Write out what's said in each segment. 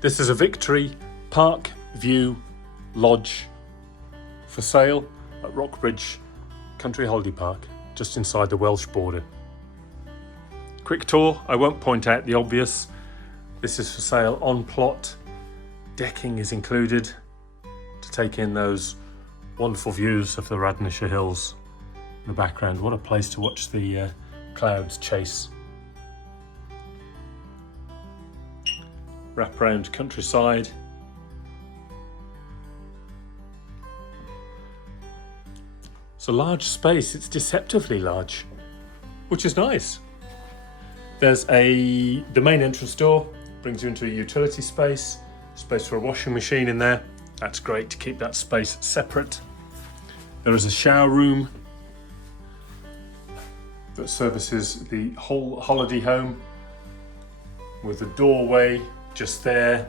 This is a Victory Parkview Lodge for sale at Rockbridge Country Holiday Park, just inside the Welsh border. Quick tour, I won't point out the obvious. This is for sale on plot. Decking is included to take in those wonderful views of the Radnorshire Hills in the background. What a place to watch the clouds chase. Wrap around countryside. It's a large space, it's deceptively large, which is nice. There's the main entrance door, brings you into a utility space for a washing machine in there. That's great to keep that space separate. There is a shower room that services the whole holiday home with a doorway just there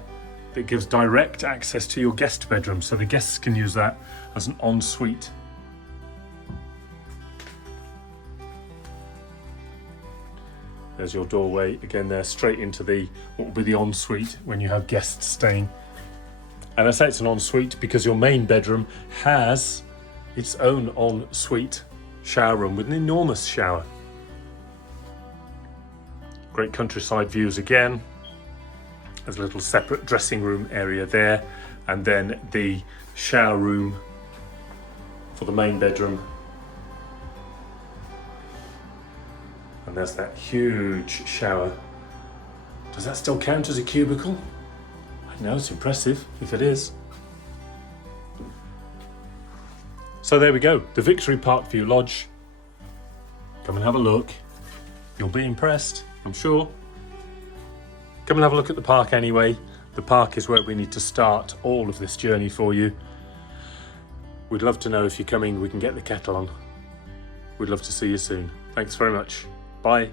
that gives direct access to your guest bedroom, so the guests can use that as an ensuite. There's your doorway again there, straight into what will be the ensuite when you have guests staying. And I say it's an ensuite because your main bedroom has its own ensuite shower room with an enormous shower. Great countryside views again. There's a little separate dressing room area there, and then the shower room for the main bedroom. And there's that huge shower. Does that still count as a cubicle? I know, it's impressive if it is. So there we go, the Victory Parkview Lodge. Come and have a look. You'll be impressed, I'm sure. Come and have a look at the park anyway. The park is where we need to start all of this journey for you. We'd love to know if you're coming, we can get the kettle on. We'd love to see you soon. Thanks very much. Bye.